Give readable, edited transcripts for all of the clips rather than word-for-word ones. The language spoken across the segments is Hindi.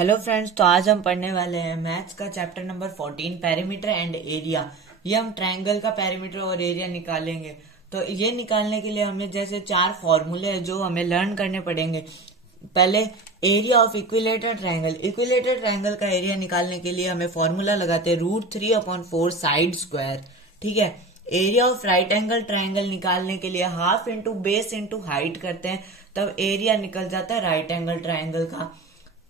हेलो फ्रेंड्स, तो आज हम पढ़ने वाले हैं मैथ्स का chapter number 14 perimeter and area. ये हम ट्रायंगल का पेरीमीटर और एरिया निकालेंगे। तो ये निकालने के लिए हमें जैसे चार फॉर्मूले हैं जो हमें लर्न करने पड़ेंगे। पहले area of equilateral triangle. Equilateral triangle का एरिया निकालने के लिए हमें फॉर्मूला लगाते हैं √3/4 साइड स्क्वायर। ठीक है। Area of right angle triangle निकालने के लिए half into base into height करते हैं, तब एरिया निकल जाता है राइट एंगल ट्रायंगल का।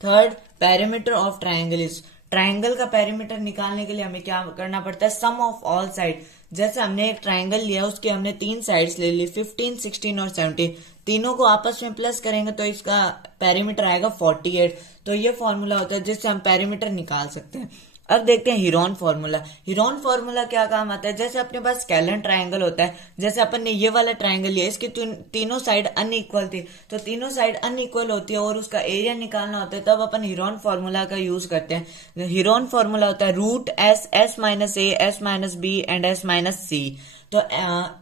Third, perimeter of triangle is. Triangle का पेरीमीटर निकालने के लिए हमें क्या करना पड़ता है? Sum of all side. जैसे हमने एक ट्रायंगल लिया, उसके हमने तीन साइड्स ले ली, 15, 16 और 17। तीनों को आपस में प्लस करेंगे तो इसका पेरीमीटर आएगा 48। तो ये फॉर्मूला होता है जिससे हम पेरीमीटर निकाल सकते हैं। अब देखते हैं हीरोन फॉर्मूला। हीरोन फॉर्मूला क्या काम आता है? जैसे अपने पास स्केलर ट्रायंगल होता है, जैसे अपन ने ये वाला ट्रायंगल लिया, इसकी तीनों साइड अनइक्वल थी, तो तीनों साइड अनइक्वल होती है और उसका एरिया निकालना होता है, तब अपन हीरोन फॉर्मूला का यूज करते हैं। हीरोन फॉर्मूला होता है √S, S-A, S-B and S-C। तो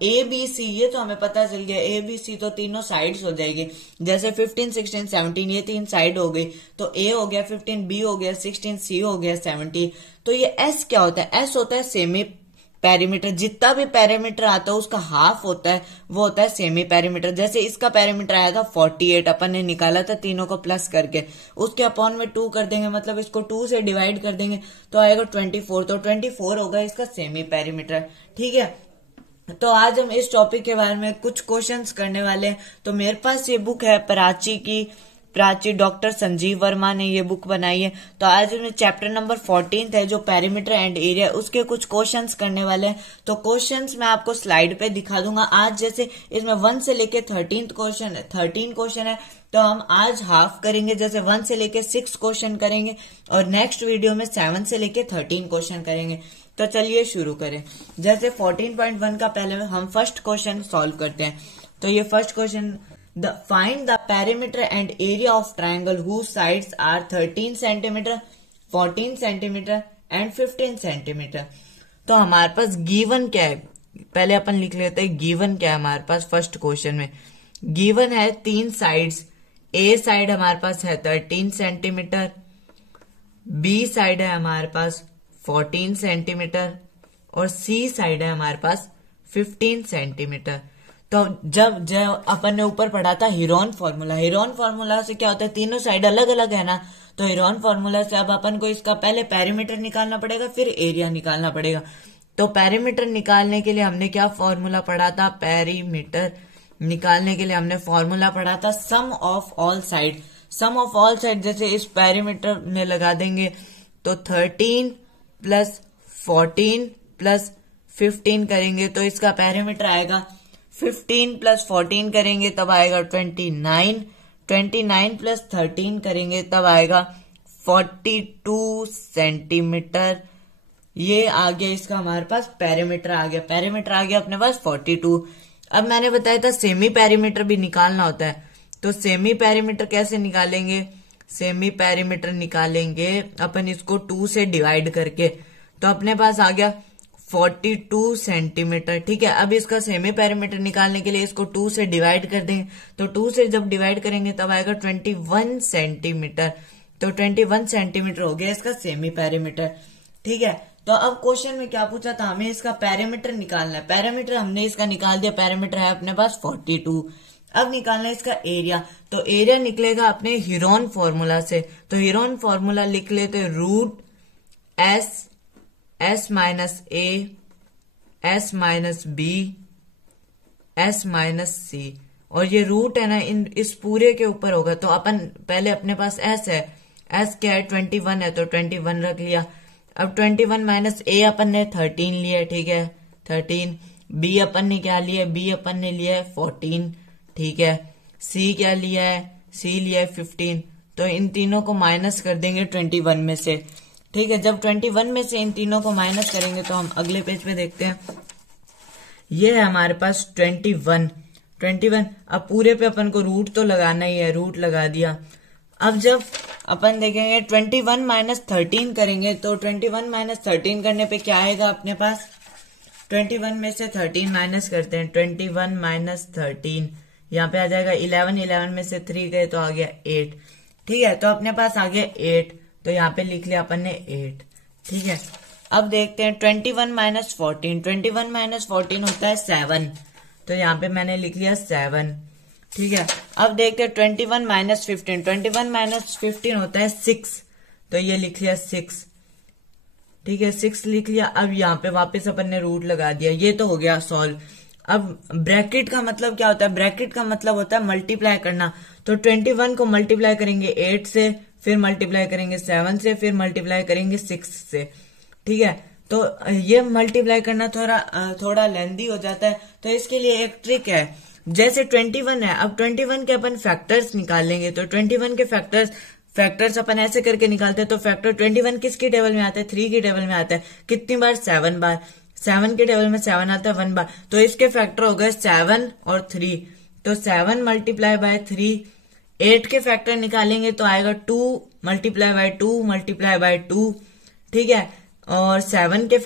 ए बी सी ये तो हमें पता चल गया, ए बी सी तो तीनों साइड्स हो जाएगी। जैसे 15, 16, 17 ये तीन साइड हो गई, तो ए हो गया 15, बी हो गया 16, सी हो गया 17। तो ये एस क्या होता है? एस होता है सेमी पेरीमीटर। जितना भी पेरीमीटर आता है उसका हाफ होता है, वो होता है सेमी पेरीमीटर। जैसे इसका पेरीमीटर आया था 48, अपन ने निकाला था तीनों को प्लस करके, उसके अपॉन में 2 कर देंगे, मतलब इसको 2 से डिवाइड कर देंगे तो आएगा 24। तो 24 होगा इसका सेमी पेरीमीटर। ठीक है। तो आज हम इस टॉपिक के बारे में कुछ क्वेश्चंस करने वाले हैं। तो मेरे पास ये बुक है प्राची डॉक्टर संजीव वर्मा ने ये बुक बनाई है। तो आज हम चैप्टर नंबर 14 है जो पेरीमीटर एंड एरिया, उसके कुछ क्वेश्चंस करने वाले हैं। तो क्वेश्चंस मैं आपको स्लाइड पे दिखा दूंगा। आज जैसे इसमें 1 से लेके 13 क्वेश्चन है, तो हम आज हाफ करेंगे, जैसे 1 से लेके 6 क्वेश्चन करेंगे और नेक्स्ट वीडियो में 7 से लेके 13 क्वेश्चन करेंगे। तो चलिए शुरू करें। जैसे 14.1 का पहले हम फर्स्ट क्वेश्चन सॉल्व करते हैं। तो ये first question, find the perimeter and area of triangle whose sides are 13 centimetre, 14 centimetre and 15 centimetre. तो हमारे पास गिवन क्या है, पहले अपन लिख लेते हैं गिवन क्या है हमारे पास। फर्स्ट क्वेश्चन में गिवन है तीन साइड्स। ए साइड हमारे पास है 13 सेंटीमीटर, बी साइड है हमारे पास 14 सेंटीमीटर और सी साइड है हमारे पास 15 सेंटीमीटर। तो जब अपन ने ऊपर पढ़ा था हीरोन फॉर्मूला से क्या होता है? तीनों साइड अलग अलग है ना, तो हीरोन फॉर्मूला से अब अपन को इसका पहले पेरीमीटर निकालना पड़ेगा, फिर एरिया निकालना पड़ेगा। तो पेरीमीटर निकालने के लिए हमने क्या फॉर्मूला पढ़ा था? पेरीमीटर निकालने के लिए हमने फॉर्मूला पढ़ा था sum of all side. Sum of all side जैसे इस पेरीमीटर में लगा देंगे तो 13 प्लस 14 प्लस 15 करेंगे तो इसका पेरीमीटर आएगा 15 प्लस 14 करेंगे तब आएगा 29, 29 प्लस 13 करेंगे तब आएगा 42 सेंटीमीटर। ये आ गया इसका हमारे पास पेरीमीटर आ गया अपने पास 42। अब मैंने बताया था सेमी पेरीमीटर भी निकालना होता है। तो सेमी पेरीमीटर कैसे निकालेंगे? सेमी पेरीमीटर निकालेंगे अपन इसको 2 से डिवाइड करके, तो अपने पास आ गया 42 सेंटीमीटर। ठीक है। अब इसका सेमी पेरीमीटर निकालने के लिए इसको 2 से डिवाइड कर देंगे, तो 2 से जब डिवाइड करेंगे तब आएगा 21 सेंटीमीटर। तो 21 सेंटीमीटर हो गया इसका सेमी पेरीमीटर। ठीक है। तो अब क्वेश्चन में क्या पूछा था? हमें इसका पेरीमीटर निकालना है। पेरीमीटर हमने इसका निकाल दिया, पेरीमीटर है अपने पास 42। अब निकालना है इसका एरिया। तो एरिया निकलेगा अपने हीरोन फॉर्मूला से। तो हीरोन फॉर्मूला लिख लेते √S, S-A, S-B, S-C। और ये रूट है ना, इस पूरे के ऊपर होगा। तो अपन पहले अपने पास S है, S क्या है? 21 है, तो 21 रख लिया। अब 21 माइनस A अपन ने 13 लिया है। ठीक है, 13। B अपन ने क्या लिया है? B अपन ने लिया है 14। ठीक है। C क्या लिया है? C लिया है 15। तो इन तीनों को माइनस कर देंगे 21 में से। ठीक है। जब 21 में से इन तीनों को माइनस करेंगे तो हम अगले पेज पे देखते हैं। ये है हमारे पास 21। अब पूरे पे अपन को रूट तो लगाना ही है, रूट लगा दिया। अब जब अपन देखेंगे 21 माइनस 13 करेंगे, तो 21 माइनस 13 करने पे क्या आएगा अपने पास? 21 में से 13 माइनस करते हैं, 21 माइनस 13 यहाँ पे आ जाएगा 11 में से 3 गए तो आ गया 8। ठीक है। तो अपने पास आ गया 8। तो यहाँ पे लिख लिया अपन ने 8। ठीक है, अब देखते हैं 21 माइनस 14। 21 माइनस 14 होता है 7, तो यहाँ पे मैंने लिख लिया 7। ठीक है, अब देखते हैं 21 माइनस 15। 21 माइनस 15 होता है 6, तो ये लिख लिया 6। ठीक है, 6 लिख लिया। अब यहाँ पे वापस अपन ने रूट लगा दिया, ये तो हो गया सॉल्व। अब ब्रैकेट का मतलब क्या होता है? ब्रैकेट का मतलब होता है मल्टीप्लाई करना। तो 21 को मल्टीप्लाई करेंगे 8 से, फिर मल्टीप्लाई करेंगे 7 से, फिर मल्टीप्लाई करेंगे 6 से। ठीक है, तो ये मल्टीप्लाई करना थोड़ा लेंदी हो जाता है, तो इसके लिए एक ट्रिक है। जैसे 21 है, अब 21 के अपन फैक्टर्स निकाल लेंगे। तो 21 के फैक्टर्स अपन ऐसे करके निकालते हैं। तो फैक्टर 21 किसकी टेबल में आता है? 3 की टेबल में आता है। कितनी बार? 7 बार। 7 के टेबल में 7 आता है 1 बार, तो इसके फैक्टर हो गए 7 और 3। तो 7 मल्टीप्लाई बाय 3। 8 के फैक्टर निकालेंगे तो आएगा 2 मल्टीप्लाई बाय 2 मल्टीप्लाई बाय 2। ठीक है, और 7 के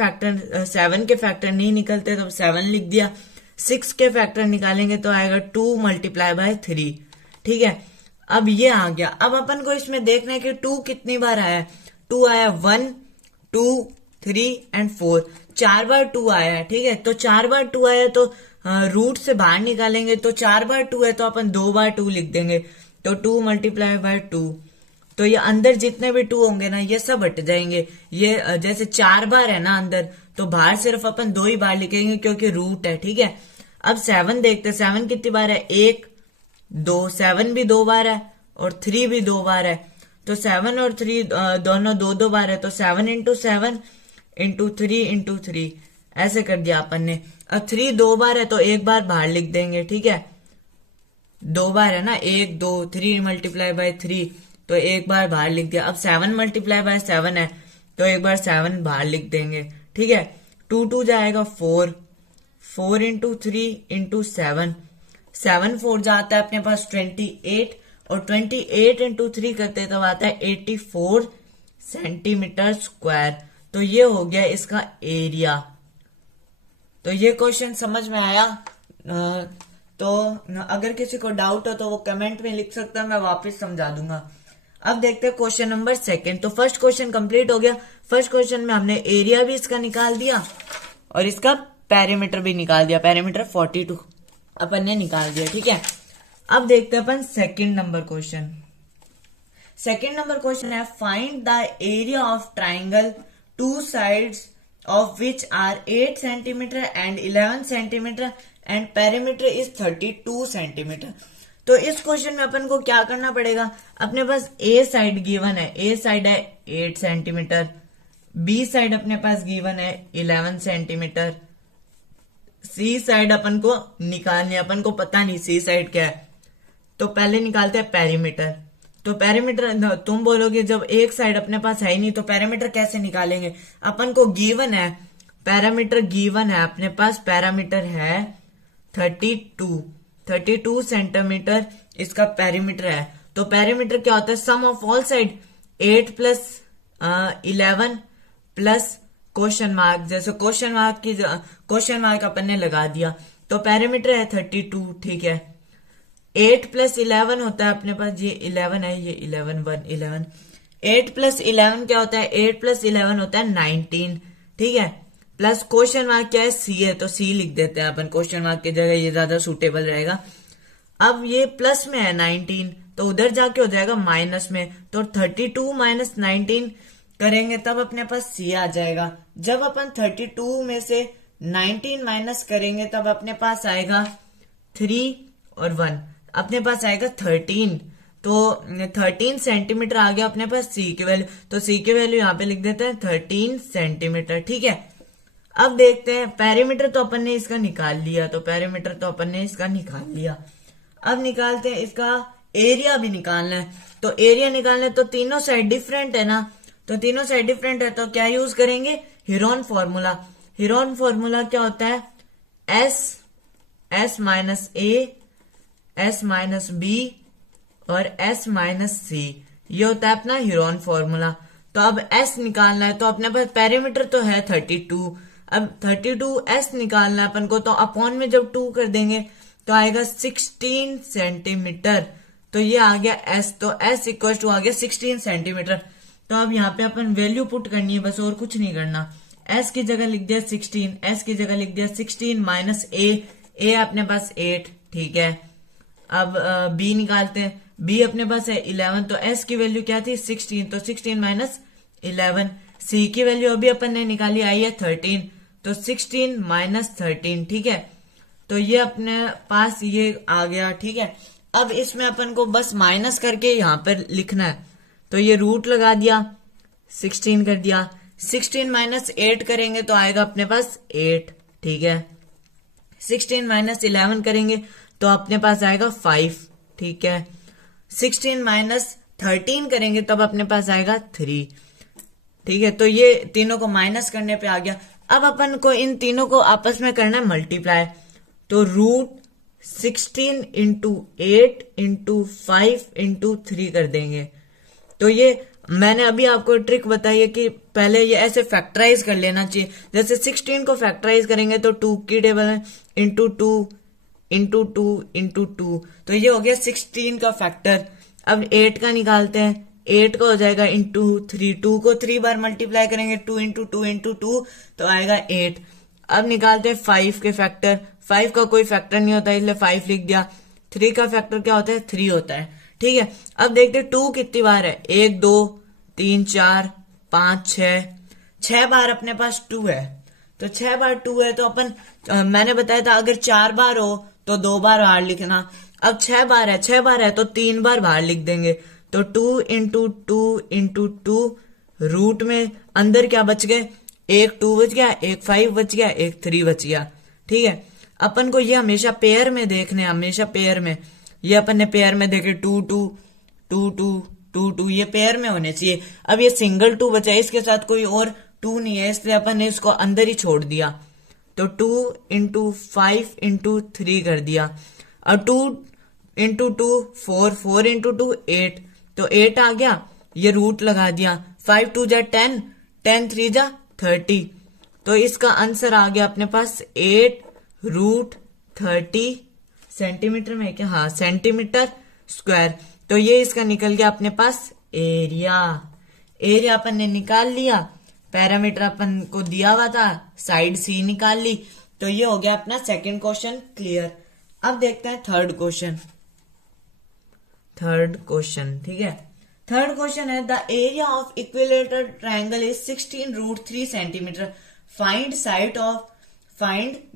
फैक्टर नहीं निकलते तो 7 लिख दिया। 6 के फैक्टर निकालेंगे तो आएगा 2 मल्टीप्लाई बाय 3। ठीक है, अब ये आ गया। अब अपन को इसमें देखना है कि 2 कितनी बार आया। 2 आया 1, 2, 3 एंड 4। 4 बार 2 आया है। ठीक है, तो 4 बार 2 आया तो रूट से बाहर निकालेंगे। तो 4 बार 2 है तो अपन 2 बार 2 लिख देंगे। तो 2 मल्टीप्लाई बाय 2, तो ये अंदर जितने भी 2 होंगे ना, ये सब हट जाएंगे। ये जैसे 4 बार है ना अंदर, तो बाहर सिर्फ अपन 2 ही बार लिखेंगे क्योंकि रूट है। ठीक है, अब 7 देखते। 7 कितनी बार है? 1, 2। 7 भी 2 बार है और 3 भी 2 बार है। तो 7 और 3 दोनों 2 बार है। तो 7 इंटू 7 इंटू 3 इंटू 3 ऐसे कर दिया अपन ने। अब 3 2 बार है तो 1 बार बाहर लिख देंगे। ठीक है, 2 बार है ना, 1, 2, 3 मल्टीप्लाई बाय 3, तो 1 बार बाहर लिख दिया। अब 7 मल्टीप्लाई बाय 7 है तो 1 बार 7 बाहर लिख देंगे। ठीक है, 2 2 जाएगा 4, 4 इंटू 3 इंटू 7, 7 4 जाता है अपने पास 28, और 28 इंटू 3 करते तब आता है 84 सेंटीमीटर स्क्वायर। तो ये हो गया इसका एरिया। तो ये क्वेश्चन समझ में आया? तो अगर किसी को डाउट हो तो वो कमेंट में लिख सकता है, मैं वापस समझा दूंगा। अब देखते हैं क्वेश्चन नंबर 2। तो फर्स्ट क्वेश्चन कंप्लीट हो गया। फर्स्ट क्वेश्चन में हमने एरिया भी इसका निकाल दिया और इसका पेरीमीटर भी निकाल दिया। पेरीमीटर 42 अपन ने निकाल दिया। ठीक है, अब देखते हैं अपन second number question. Second number question है, find the area of triangle two sides of which are 8 centimeter and 11 centimeter and perimeter is 32 centimeter। तो इस क्वेश्चन में अपन को क्या करना पड़ेगा? अपने पास ए साइड गिवन है। ए साइड है 8 सेंटीमीटर, बी साइड अपने पास गिवन है 11 सेंटीमीटर, सी साइड अपन को निकालनी है। अपन को पता नहीं सी साइड क्या है, तो पहले निकालते हैं पेरीमीटर। तो पेरीमीटर तुम बोलोगे जब एक साइड अपने पास है ही नहीं तो पेरीमीटर कैसे निकालेंगे? अपन को गिवन है, पैरामीटर गिवन है अपने पास। पैरामीटर है 32 सेंटीमीटर इसका पेरीमीटर है। तो पेरीमीटर क्या होता है? Sum of all side 8 plus 11 plus question mark. जैसे क्वेश्चन मार्क अपन ने लगा दिया, तो पेरीमीटर है 32। ठीक है, 8 प्लस 11 होता है अपने पास, ये 11 है, ये 11 8 प्लस 11 क्या होता है? 8 प्लस 11 होता है 19। ठीक है, प्लस क्वेश्चन मार्क क्या है? सी है, तो सी लिख देते हैं अपन क्वेश्चन मार्क की जगह, ये ज्यादा सूटेबल रहेगा। अब ये प्लस में है 19, तो उधर जाके हो जाएगा माइनस में। तो 32 माइनस 19 करेंगे तब अपने पास सी आ जाएगा। जब अपन 32 में से 19 माइनस करेंगे तब अपने पास आएगा 3 और 1, अपने पास आएगा 13। तो 13 सेंटीमीटर आ गया अपने पास सी की वैल्यू। तो सी की वैल्यू यहाँ पे लिख देते हैं 13 सेंटीमीटर। ठीक है, अब देखते हैं पेरीमीटर तो अपन ने इसका निकाल लिया। अब निकालते हैं इसका एरिया भी निकालना है। तो एरिया निकालना है तो तीनों साइड डिफरेंट है ना, तो तीनों साइड डिफरेंट है तो क्या यूज करेंगे? Heron formula. हीरोन फॉर्मूला क्या होता है? एस माइनस ए, एस माइनस बी और एस माइनस सी, ये होता है अपना हीरोन फॉर्मूला। तो अब एस निकालना है, तो अपने पास पेरीमीटर तो है 32। अब 32 एस निकालना है अपन को, तो अपॉन में जब 2 कर देंगे तो आएगा 16 सेंटीमीटर। तो ये आ गया एस, तो एस इक्वल टू आ गया 16 सेंटीमीटर। तो अब यहाँ पे अपन वैल्यू पुट करनी है बस, और कुछ नहीं करना। s की जगह लिख दिया 16, s की जगह लिख दिया 16 माइनस a अपने पास 8, ठीक है। अब b निकालते हैं, b अपने पास है 11, तो s की वैल्यू क्या थी 16, तो 16 माइनस 11। c की वैल्यू अभी अपन ने निकाली आई है 13, तो 16 माइनस 13, ठीक है। तो ये अपने पास ये आ गया, ठीक है। अब इसमें अपन को बस माइनस करके यहाँ पर लिखना है, तो ये रूट लगा दिया, 16 कर दिया, 16 माइनस 8 करेंगे तो आएगा अपने पास 8, ठीक है। 16 माइनस 11 करेंगे तो अपने पास आएगा 5, ठीक है। 16 माइनस 13 करेंगे तब अपने पास आएगा 3, ठीक है। तो ये तीनों को माइनस करने पे आ गया। अब अपन को इन तीनों को आपस में करना है मल्टीप्लाई, तो रूट 16 इंटू 8 इंटू 5 इंटू 3 कर देंगे। तो ये मैंने अभी आपको ट्रिक बताई है कि पहले ये ऐसे फैक्टराइज कर लेना चाहिए। जैसे 16 को फैक्टराइज करेंगे तो 2 की टेबल में इंटू 2 इंटू 2 इंटू 2, तो ये हो गया 16 का फैक्टर। अब 8 का निकालते हैं, 8 का हो जाएगा इंटू 3, 2 को 3 बार मल्टीप्लाई करेंगे, 2 इंटू 2 इंटू 2 तो आएगा 8। अब निकालते हैं 5 के फैक्टर, 5 का कोई फैक्टर नहीं होता इसलिए 5 लिख दिया। 3 का फैक्टर क्या होता है 3 होता है, ठीक है। अब देखते हैं 2 कितनी बार है, 1 2 3 4 5 6 बार अपने पास 2 है। तो 6 बार 2 है तो अपन मैंने बताया था अगर 4 बार हो तो 2 बार बाहर लिखना। अब 6 बार है तो 3 बार बाहर लिख देंगे। तो 2 इंटू 2 इंटू 2, रूट में अंदर क्या बच गए, एक 2 बच गया, एक 5 बच गया, एक 3 बच गया, ठीक है। अपन को ये हमेशा पेयर में देखने, हमेशा पेयर में, ये अपन ने पेयर में देखे 2 2 2 2 2 2, ये पेयर में होने चाहिए। अब ये सिंगल 2 बचा है, इसके साथ कोई और 2 नहीं है इसलिए अपन ने इसको अंदर ही छोड़ दिया। तो 2 इंटू 5 इंटू 3 कर दिया। और 2 इंटू 2 4, 4 इंटू 2 8, तो 8 आ गया, ये रूट लगा दिया। 5 2 जा 10, 10 3 जा 30, तो इसका आंसर आ गया अपने पास 8 रूट 30 सेंटीमीटर में क्या, हाँ सेंटीमीटर स्क्वायर। तो ये इसका निकल गया अपने पास एरिया। एरिया अपन ने निकाल लिया, पैरामीटर अपन को दिया हुआ था, साइड सी निकाल ली। तो ये हो गया अपना सेकंड क्वेश्चन क्लियर। अब देखते हैं थर्ड क्वेश्चन। ठीक है। थर्ड क्वेश्चन है the area of equilateral triangle is 16 root 3 centimetre, find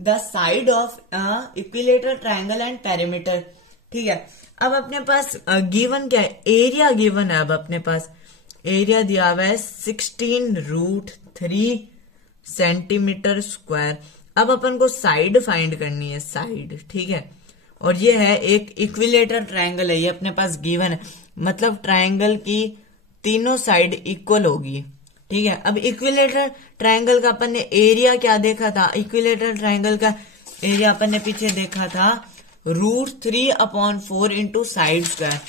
the side of equilateral triangle and perimeter, ठीक है। अब अपने पास गिवन क्या है, एरिया गिवन है। अब अपने पास एरिया दिया हुआ है 16 रूट 3 सेंटीमीटर स्क्वायर। अब अपन को साइड फाइंड करनी है, साइड, ठीक है। और ये है एक इक्विलेटरल ट्रायंगल है, ये अपने पास गिवन है, मतलब ट्रायंगल की तीनों साइड इक्वल होगी, ठीक है। अब इक्विलेटरल ट्रायंगल का अपन ने एरिया क्या देखा था, इक्विलेटरल ट्रायंगल का एरिया अपन ने पीछे देखा था रूट 3/4 इंटू साइड स्क्वायर।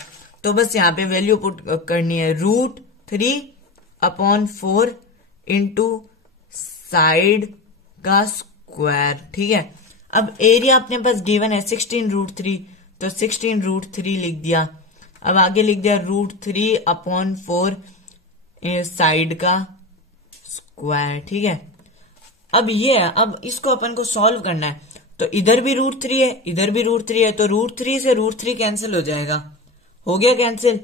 तो बस यहाँ पे वैल्यू पुट करनी है, रूट 3/4 इंटू साइड का स्क्वायर, ठीक है। अब एरिया अपने पास गिवन है 16 रूट 3, तो 16 रूट 3 लिख दिया। अब आगे लिख दिया रूट 3/4 साइड का स्क्वायर, ठीक है। अब ये है, अब इसको अपन को सॉल्व करना है। तो इधर भी रूट 3 है, इधर भी रूट 3 है, तो रूट 3 से रूट 3 कैंसिल हो जाएगा, हो गया कैंसिल।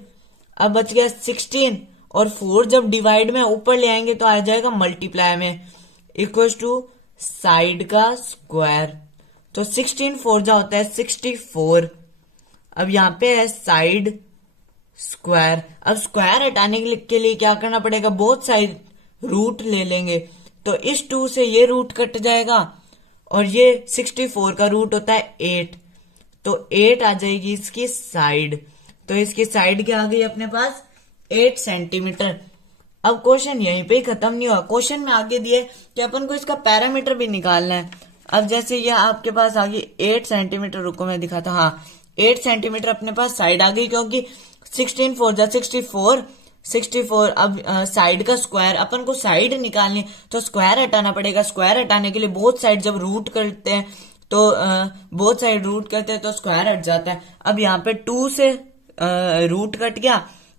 अब बच गया 16 और 4 जब डिवाइड में ऊपर ले आएंगे तो आ जाएगा मल्टीप्लाई में, इक्वल्स टू साइड का स्क्वायर। तो 16 4 जा होता है 64। अब यहाँ पे है साइड स्क्वायर। अब स्क्वायर हटाने के लिए क्या करना पड़ेगा, बोथ साइड रूट ले लेंगे। तो इस 2 से ये रूट कट जाएगा और ये 64 का रूट होता है 8, तो 8 आ जाएगी इसकी साइड। तो इसकी साइड क्या आ गई अपने पास 8 सेंटीमीटर। अब क्वेश्चन यहीं पे ही खत्म नहीं हुआ, क्वेश्चन में आगे दिए कि अपन को इसका पैरामीटर भी निकालना है। अब जैसे ये आपके पास आ गई 8 सेंटीमीटर, रुको मैं दिखाता, हाँ 8 सेंटीमीटर अपने पास साइड आ गई, क्योंकि 16 4 जा 64। अब साइड का स्क्वायर, अपन को साइड निकालनी है तो स्क्वायर हटाना पड़ेगा। स्क्वायर हटाने के लिए बोथ साइड जब रूट करते हैं तो बोथ साइड रूट करते हैं तो स्क्वायर हट जाता है। अब यहाँ पे 2 से रूट कट गया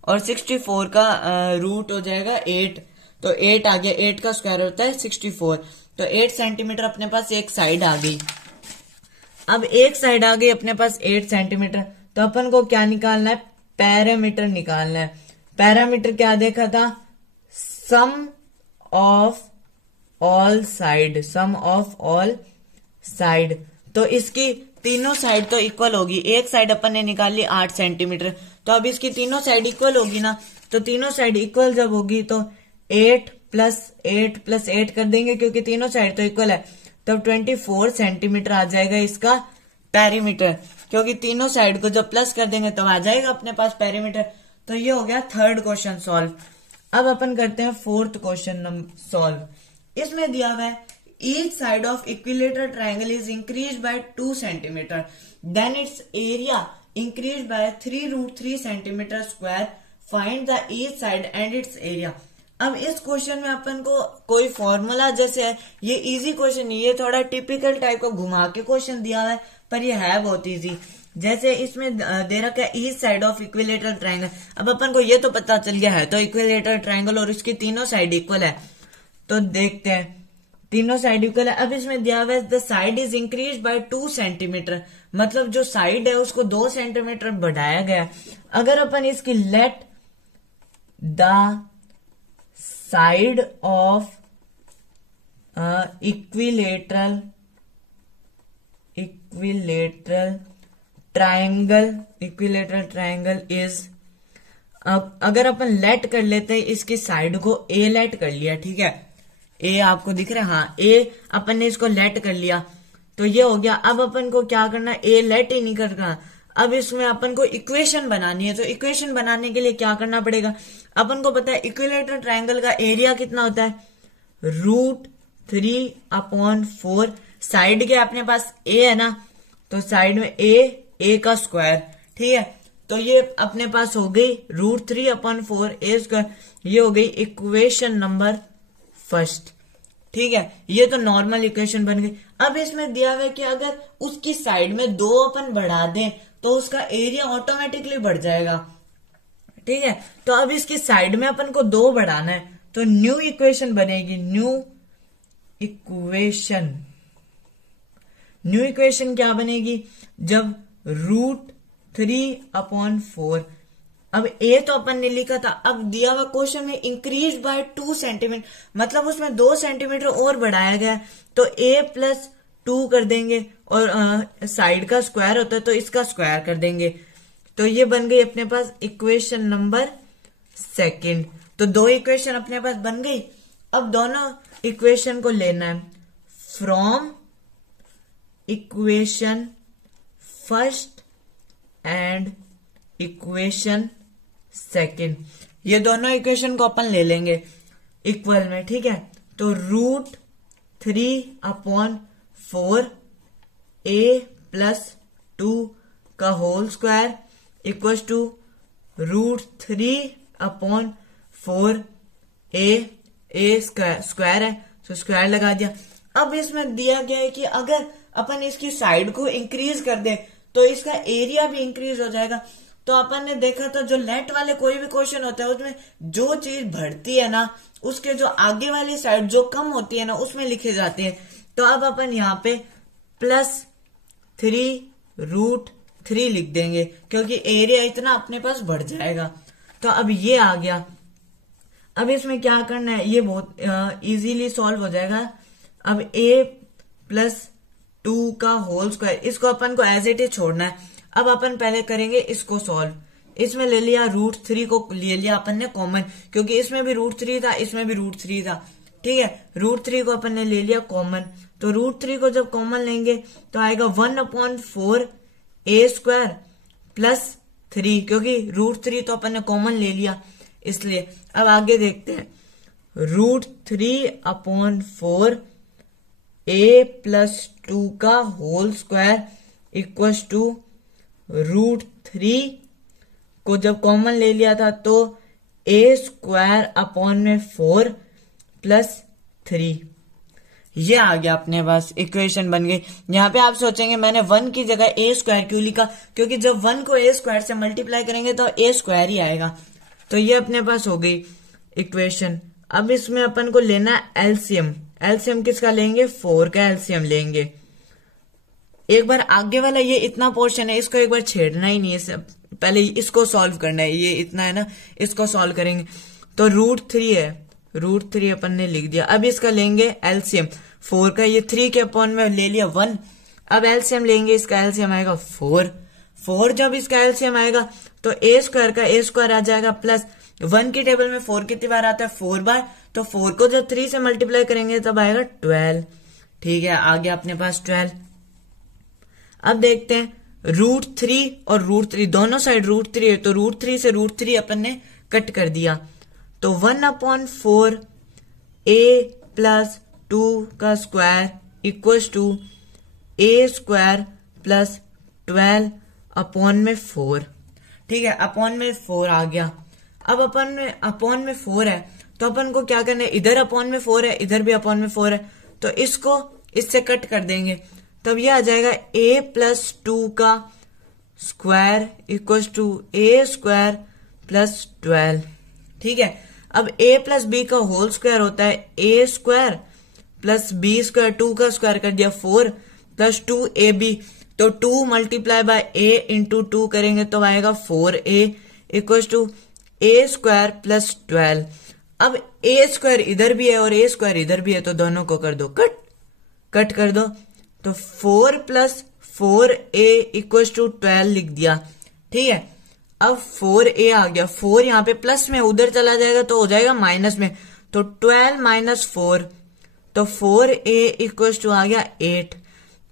और 64 का रूट हो जाएगा 8, तो 8 आ गया, 8 का स्क्वायर होता है 64, तो 8 सेंटीमीटर अपने पास एक साइड आ गई। अब एक साइड आ गई अपने पास 8 सेंटीमीटर, तो अपन को क्या निकालना है, पैरामीटर निकालना है। पैरामीटर क्या देखा था, sum of all side, sum of all side, तो इसकी तीनों साइड तो इक्वल होगी। एक साइड अपन ने निकाल ली 8 सेंटीमीटर, तो अब इसकी तीनों साइड इक्वल होगी ना, तो तीनों साइड इक्वल जब होगी तो 8 प्लस 8 प्लस 8 कर देंगे, क्योंकि तीनों साइड तो इक्वल है, तब 24 सेंटीमीटर आ जाएगा इसका पेरीमीटर, क्योंकि तीनों साइड को जब प्लस कर देंगे तब आ जाएगा अपने पास पेरीमीटर। तो ये हो गया थर्ड क्वेश्चन सॉल्व। अब अपन करते हैं फोर्थ क्वेश्चन सॉल्व। इसमें दिया हुआ है each side of equilateral triangle is increased by 2 centimeter, then its area increased by 3√3 centimeter square. Find the each side and its area. अब इस क्वेश्चन में अपन को कोई फॉर्मूला जैसे है, ये इजी क्वेश्चन नहीं, ये थोड़ा टिपिकल टाइप का घुमा के क्वेश्चन दिया हुआ है, पर ये है बहुत इजी। जैसे इसमें दे रखा है each side of equilateral triangle. अब अपन को ये तो पता चल गया है तो इक्विलेटरल ट्रायंगल और इसकी तीनों साइड इक्वल है, तो देखते हैं तीनों साइड इक्वल है। अब इसमें दिया हुआ है the side is increase by 2 centimetre, मतलब जो साइड है उसको 2 सेंटीमीटर बढ़ाया गया। अगर अपन इसकी let the side of equilateral triangle is, अब अगर अपन लेट कर लेते हैं इसकी साइड को, ए लेट कर लिया, ठीक है, ए आपको दिख रहा है, हाँ ए अपन ने इसको लेट कर लिया, तो ये हो गया। अब अपन को क्या करना है, ए लेट ही नहीं करना, अब इसमें अपन को इक्वेशन बनानी है। तो इक्वेशन बनाने के लिए क्या करना पड़ेगा, अपन को पता है इक्विलेटरल ट्रायंगल का एरिया कितना होता है, √3/4। साइड के अपने पास ए है ना, तो साइड में ए का स्क्वायर, ठीक है, तो ये अपने पास हो गई √3/4 ए स्क्वायर। ये हो गई इक्वेशन नंबर फर्स्ट, ठीक है, ये तो नॉर्मल इक्वेशन बन गई। अब इसमें दिया हुआ है कि अगर उसकी साइड में 2 अपन बढ़ा दें तो उसका एरिया ऑटोमेटिकली बढ़ जाएगा, ठीक है। तो अब इसकी साइड में अपन को 2 बढ़ाना है, तो न्यू इक्वेशन बनेगी, न्यू इक्वेशन क्या बनेगी, जब √3/4, अब ए तो अपन ने लिखा था, अब दिया हुआ क्वेश्चन में इंक्रीज बाय 2 सेंटीमीटर, मतलब उसमें 2 सेंटीमीटर और बढ़ाया गया, तो ए प्लस 2 कर देंगे, और साइड का स्क्वायर होता है तो इसका स्क्वायर कर देंगे, तो ये बन गई अपने पास इक्वेशन नंबर सेकंड। तो 2 इक्वेशन अपने पास बन गई। अब दोनों इक्वेशन को लेना है from equation first and equation second, ये दोनों इक्वेशन को अपन ले लेंगे इक्वल में, ठीक है। तो √3/4 a + 2 का whole square equal to √3/4 a square है, तो स्क्वायर लगा दिया। अब इसमें दिया गया है कि अगर अपन इसकी साइड को इंक्रीज कर दे तो इसका एरिया भी इंक्रीज हो जाएगा। तो अपन ने देखा था जो लेट वाले कोई भी क्वेश्चन होता है उसमें जो चीज बढ़ती है ना, उसके जो आगे वाली साइड जो कम होती है ना उसमें लिखे जाते हैं। तो अब अपन यहाँ पे +3√3 लिख देंगे, क्योंकि एरिया इतना अपने पास बढ़ जाएगा। तो अब ये आ गया। अब इसमें क्या करना है, ये बहुत इजीली सॉल्व हो जाएगा। अब a + 2 का होल स्क्वायर, इसको अपन को एज इट इज छोड़ना है। अब अपन पहले करेंगे इसको सॉल्व। इसमें ले लिया √3 को ले लिया अपन ने कॉमन, क्योंकि इसमें भी √3 था, इसमें भी √3 था, ठीक है। √3 को अपन ने ले लिया कॉमन, तो √3 को जब कॉमन लेंगे तो आएगा 1/4 a स्क्वायर + 3, क्योंकि √3 तो अपन ने कॉमन ले लिया इसलिए। अब आगे देखते हैं, √3/4 a + 2 का होल स्क्वायर इक्वल टू √3 को जब कॉमन ले लिया था तो a² + 3, ये आ गया अपने पास, इक्वेशन बन गई। यहाँ पे आप सोचेंगे मैंने 1 की जगह a² क्यों लिखा, क्योंकि जब 1 को a² से मल्टीप्लाई करेंगे तो a² ही आएगा। तो ये अपने पास हो गई इक्वेशन। अब इसमें अपन को लेना एलसीएम। एलसीएम किसका लेंगे? 4 का एलसीएम लेंगे। एक बार आगे वाला ये इतना पोर्शन है, इसको एक बार छेड़ना ही नहीं है, पहले इसको सॉल्व करना है। ये इतना है ना, इसको सॉल्व करेंगे तो √3 है, √3 अपन ने लिख दिया। अब इसका लेंगे एलसीएम 4 का, ये 3 के अपॉन में ले लिया 1। अब एलसीएम लेंगे, इसका एलसीएम आएगा 4। जब इसका एलसीएम आएगा तो ए स्क्वायर का ए स्क्वायर आ जाएगा प्लस 1 की टेबल में 4 कितनी बार आता है? 4 बार। तो 4 को जब 3 से मल्टीप्लाई करेंगे तब आएगा 12। ठीक है, आ गया अपने पास 12। अब देखते हैं √3 और √3 दोनों साइड √3 है, तो √3 से √3 अपन ने कट कर दिया। तो 1/4 a प्लस 2 का square equals to a square plus 12/4। ठीक है, अपॉन में 4 आ गया। अब अपॉन में 4 है तो अपन को क्या करना है? इधर अपॉन में 4 है, इधर भी अपॉन में 4 है, तो इसको इससे कट कर देंगे। तब ये आ जाएगा a प्लस 2 का square equals to a square plus 12। ठीक है, अब a प्लस b का होल स्क्वायर होता है a square plus b square, 2 का स्क्वायर कर दिया 4 प्लस 2ab, तो 2 मल्टीप्लाई बाय a इंटू 2 करेंगे तो आएगा 4a equals to a square plus 12। अब a स्क्वायर इधर भी है और a स्क्वायर इधर भी है, तो दोनों को कर दो कट कर दो, तो 4 प्लस 4a इक्वल्स टू 12 लिख दिया। ठीक है, अब 4a आ गया, 4 यहाँ पे प्लस में उधर चला जाएगा तो हो जाएगा माइनस में, तो 12 माइनस 4, तो 4a इक्वल्स टू आ गया 8।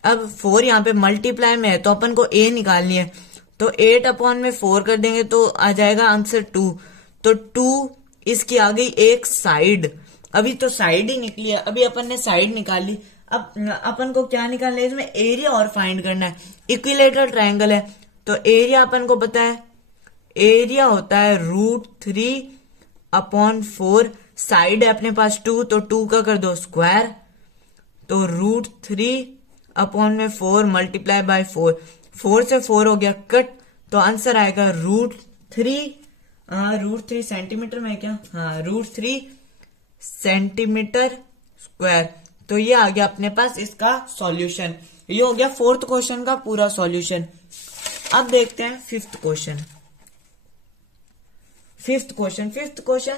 अब 4 यहाँ पे मल्टीप्लाई में है तो अपन को a निकालनी है, तो 8/4 कर देंगे तो आ जाएगा आंसर 2। तो 2 इसकी आ गई एक साइड। अभी तो साइड ही निकली है, अभी अपन ने साइड निकाल ली। अब अपन को क्या निकालना है? इसमें एरिया और फाइंड करना है। इक्विलेटरल ट्रायंगल है तो एरिया अपन को पता है, एरिया होता है √3/4। साइड है अपने पास 2, तो 2 का कर दो स्क्वायर, तो √3/4 मल्टीप्लाई बाय 4, 4 से 4 हो गया कट, तो आंसर आएगा √3 सेंटीमीटर में क्या? हाँ, √3 सेंटीमीटर स्क्वायर। तो ये आ गया अपने पास इसका सॉल्यूशन। ये हो गया 4th क्वेश्चन का पूरा सॉल्यूशन। अब देखते हैं 5th क्वेश्चन। 5th क्वेश्चन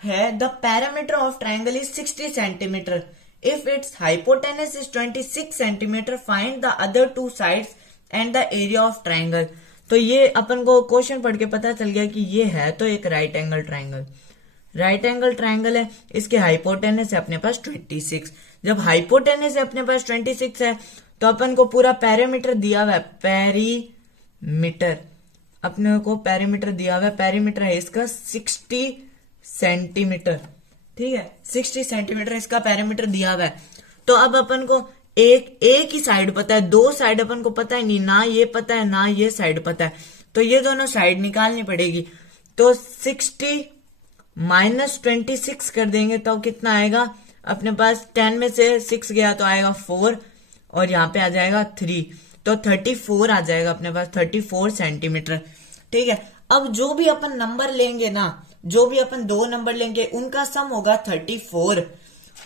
है the parameter of triangle is 60 centimetre. If it's hypotenuse is 26 centimetre, find the other 2 sides and the area of triangle. तो ये अपन को क्वेश्चन पढ़ के पता चल गया कि ये है तो एक राइट एंगल ट्राइंगल है। इसके हाइपोटेनस है अपने पास 26। जब हाइपोटेनस है अपने पास 26 है तो अपन को पूरा पैरामीटर दिया हुआ है, पैरामीटर है इसका 60 सेंटीमीटर। ठीक है, 60 सेंटीमीटर इसका पैरामीटर दिया हुआ है। तो अब अपन को एक ही साइड पता है, 2 साइड अपन को पता है नहीं, ना ये पता है ना ये साइड पता है, तो ये दोनों साइड निकालनी पड़ेगी। तो 60 माइनस 26 कर देंगे तो कितना आएगा अपने पास? 10 में से 6 गया तो आएगा 4 और यहाँ पे आ जाएगा 3, तो 34 आ जाएगा अपने पास, 34 सेंटीमीटर। ठीक है, अब जो भी अपन नंबर लेंगे ना, जो भी अपन 2 नंबर लेंगे उनका सम होगा 34,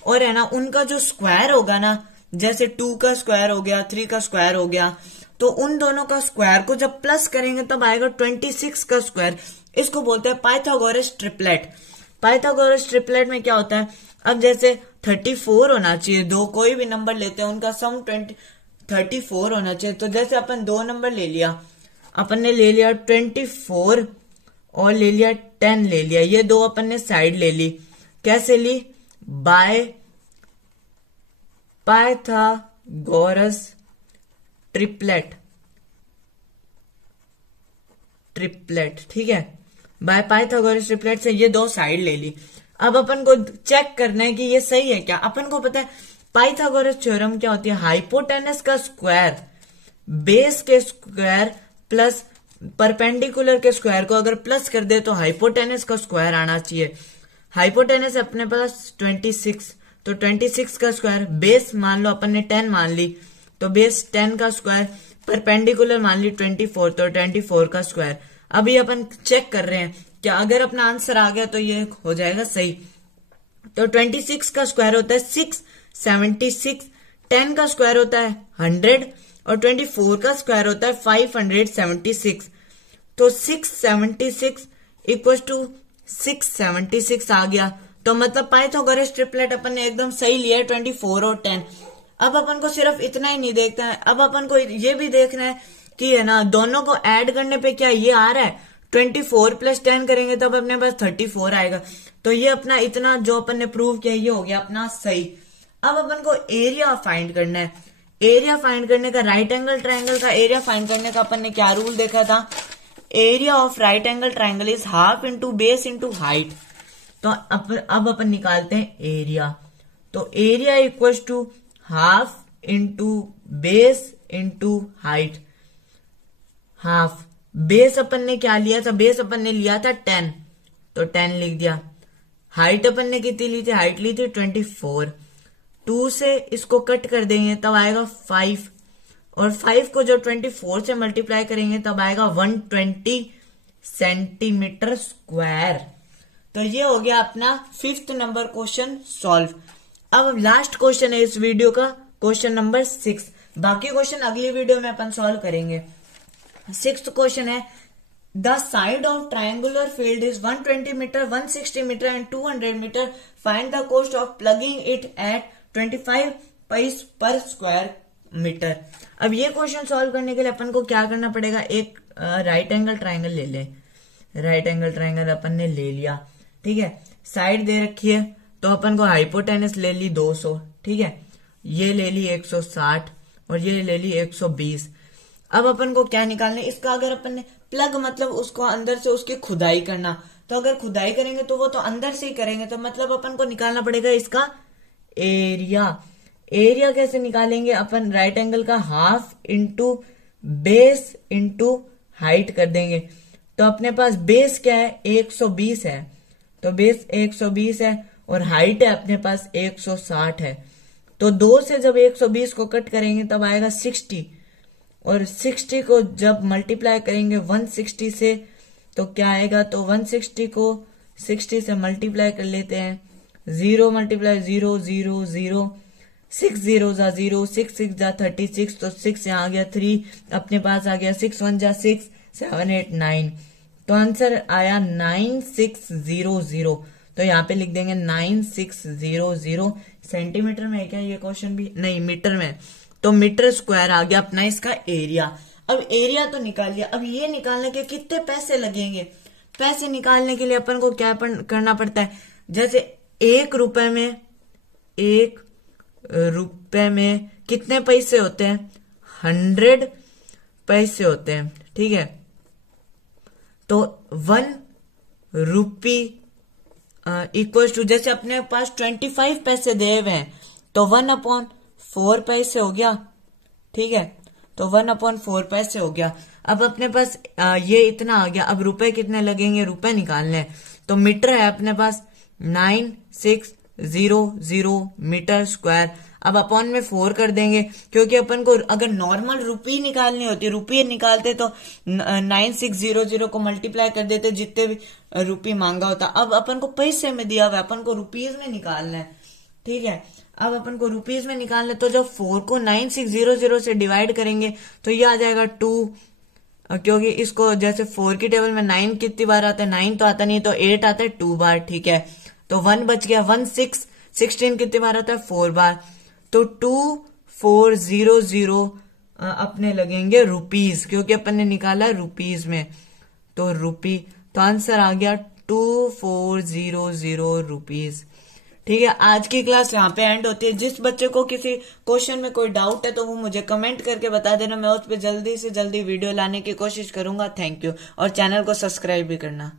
और है ना उनका जो स्क्वायर होगा ना, जैसे 2 का स्क्वायर हो गया, 3 का स्क्वायर हो गया, तो उन दोनों का स्क्वायर को जब प्लस करेंगे तब आएगा 26 का स्क्वायर। इसको बोलते हैं पाइथागोरस ट्रिपलेट। पाइथागोरस ट्रिपलेट में क्या होता है? अब जैसे 34 होना चाहिए, 2 कोई भी नंबर लेते हैं उनका सम 34 होना चाहिए। तो जैसे अपन 2 नंबर ले लिया, अपन ने ले लिया 24 और ले लिया 10 ले लिया, ये 2 अपन ने साइड ले ली। कैसे ली? By Pythagoras triplet. ठीक है, बाय पाइथागोरस ट्रिपलेट से ये 2 साइड ले ली। अब अपन को चेक करना है कि ये सही है क्या। अपन को पता है पाइथागोरस थ्योरम क्या होती है? हाइपोटेनस का स्क्वायर बेस के स्क्वायर प्लस परपेंडिकुलर के स्क्वायर को अगर प्लस कर दे तो हाइपोटेनस का स्क्वायर आना चाहिए। हाइपोटेनस अपने पास 26, तो 26 का स्क्वायर, बेस मान लो अपन ने 10 मान ली, तो बेस 10 का स्क्वायर, परपेंडिकुलर मान ली 24, तो 24 का स्क्वायर। अभी अपन चेक कर रहे हैं क्या अगर अपना आंसर आ गया तो ये हो जाएगा सही। तो 26 का स्क्वायर होता है 676, 10 का स्क्वायर होता है 100 और 24 का स्क्वायर होता है 576। तो 676 इक्वल टू 676 आ गया। तो मतलब पाइथागोरस ट्रिपलेट अपन ने एकदम सही लिया है 24 और 10। अब अपन को सिर्फ इतना ही नहीं देखना है, अब अपन को ये भी देखना है कि है ना दोनों को ऐड करने पे क्या ये आ रहा है। 24 प्लस 10 करेंगे तब अपने पास 34 आएगा। तो ये अपना इतना जो अपन ने प्रूव किया ये हो गया अपना सही। अब अपन को एरिया फाइंड करना है। एरिया फाइंड करने का, राइट एंगल ट्राइंगल का एरिया फाइंड करने का अपन ने क्या रूल देखा था, area of right angle triangle is half into base into height. तो अब अपन निकालते हैं एरिया। तो area equal to half into base into height. Half, base अपन ने क्या लिया था, बेस अपन ने लिया था 10, तो 10 लिख दिया। हाइट अपन ने कितनी ली थी, हाइट ली थी 24। 2 से इसको कट कर देंगे तब आएगा 5, और 5 को जब 24 से मल्टीप्लाई करेंगे तब आएगा 120 सेंटीमीटर स्क्वायर। तो ये हो गया अपना 5th नंबर क्वेश्चन सॉल्व। अब लास्ट क्वेश्चन है इस वीडियो का, क्वेश्चन नंबर 6। बाकी क्वेश्चन अगली वीडियो में अपन सॉल्व करेंगे। 6th क्वेश्चन है, the side of triangular field is 120 metre, 160 metre and 200 metre. Find the cost of ploughing it at 25 paise पर स्क्वायर मीटर। अब ये क्वेश्चन सॉल्व करने के लिए अपन को क्या करना पड़ेगा, एक राइट एंगल ट्राइंगल ले ले। राइट एंगल ट्राइंगल अपन ने ले लिया, ठीक है। साइड दे रखी है तो अपन को हाइपोटेनस ले ली 200, ठीक है। ये ले ली 160 और ये ले ली 120। अब अपन को क्या निकालना है इसका, अगर अपन ने प्लग मतलब उसको अंदर से उसकी खुदाई करना, तो अगर खुदाई करेंगे तो वो तो अंदर से ही करेंगे, तो मतलब अपन को निकालना पड़ेगा इसका एरिया। एरिया कैसे निकालेंगे अपन, राइट एंगल का half into base into height कर देंगे। तो अपने पास बेस क्या है 120 है, तो बेस 120 है और हाइट है अपने पास 160 है। तो 2 से जब 120 को कट करेंगे तब आएगा 60, और 60 को जब मल्टीप्लाई करेंगे 160 से तो क्या आएगा, तो 160 को 60 से मल्टीप्लाई कर लेते हैं। 0 मल्टीप्लाई 0 0 0, 6 0 जा 0, 6 6 जा 36, तो 6 यहाँ आ गया 3, अपने पास आ गया 6 1 जा 6, 7 8 9। तो आंसर आया 9600। तो यहाँ पे लिख देंगे 9600। सेंटीमीटर में है क्या ये क्वेश्चन भी, नहीं मीटर में, तो मीटर स्क्वायर आ गया अपना इसका एरिया। अब एरिया तो निकाल लिया, अब ये निकालने के कितने पैसे लगेंगे। पैसे निकालने के लिए अपन को क्या करना पड़ता है, जैसे 1 रुपए में कितने पैसे होते हैं, 100 पैसे होते हैं, ठीक है। तो 1 रुपी इक्वल टू, जैसे अपने पास 25 पैसे दे हुए हैं तो 1/4 पैसे हो गया, ठीक है। तो 1/4 पैसे हो गया। अब अपने पास ये इतना आ गया। अब रुपए कितने लगेंगे, रुपए निकालने हैं। तो मीटर है अपने पास 9600 मीटर स्क्वायर। अब अपॉन में 4 कर देंगे, क्योंकि अपन को अगर नॉर्मल रुपी निकालनी होती, रुपये निकालते तो 9600 को मल्टीप्लाई कर देते जितने भी रुपये मांगा होता। अब अपन को पैसे में दिया हुआ, अपन को रुपीज में निकालना है, ठीक है। अब अपन को रुपीज में निकालना है, तो जब 4 को 9600 से डिवाइड करेंगे तो ये आ जाएगा 2, क्योंकि इसको जैसे 4 की टेबल में 9 कितनी बार आता है, 9 तो आता नहीं, तो 8 आता है 2 बार, ठीक है। तो 1 बच गया। 16 कितनी बार आता है, 4 बार। तो 2400 अपने लगेंगे रुपीज, क्योंकि अपन ने निकाला रुपीज में, तो रुपी। तो आंसर आ गया 2400 रुपीज, ठीक है। आज की क्लास यहाँ पे एंड होती है। जिस बच्चे को किसी क्वेश्चन में कोई डाउट है तो वो मुझे कमेंट करके बता देना, मैं उस पर जल्दी से जल्दी वीडियो लाने की कोशिश करूंगा। थैंक यू, और चैनल को सब्सक्राइब भी करना।